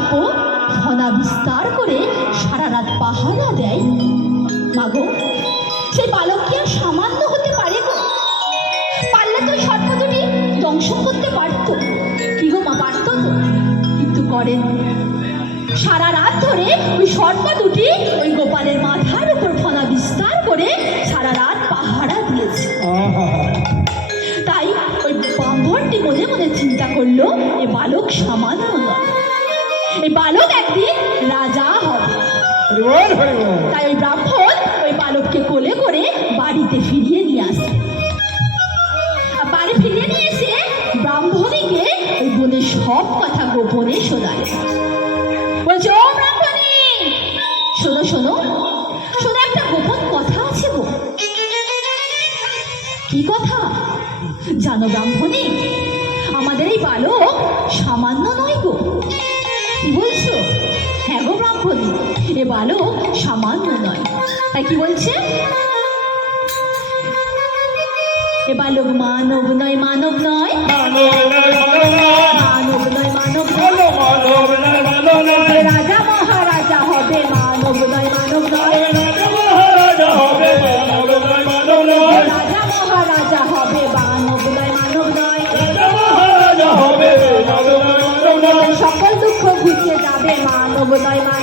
সর্প ফনা বিস্তার করে সারা রাত পাহারা দেয়। মাগো, সেই বালক কি আর সামান্য হতে পারে গো? পারলে তো সর্প দুটি দংশন করতে পারত। কি গো মা, পারত তো, কিন্তু করেন। সারা রাত ধরে ওই সর্প দুটি ওই গোপালের মাথার উপর ফনা বিস্তার করে সারা রাত পাহারা দিয়েছে। তাই ওই ব্রাহ্মণটি মনে মনে চিন্তা করলো, এ বালক সামান্য নয়, এই বালক একদিন রাজা হবে। তাই ওই ব্রাহ্মণ ওই বালককে কোলে করে বাড়িতে ফিরিয়ে নিয়ে আসে। বাড়ি ফিরিয়ে নিয়ে এসে ব্রাহ্মণীকে ওই বোনের সব কথা গোপনে শোনায়। বলছে, ও ব্রাহ্মণী, শোনো শোনো শোনো, একটা গোপন কথা আছে গো। কি কথা জানো ব্রাহ্মণী? আমাদের এই বালক সামান্য নয় গো। কি বলছো? হ্যাঁ গো ব্রাহ্মণী, এ বালক সামান্য নয়। তাই কি বলছে? এ বালক মানব নয়, মানব নয়, মানব নয়, মানব নয়, রাজা মহারাজা হবে। মানব নয়, মানব নয়,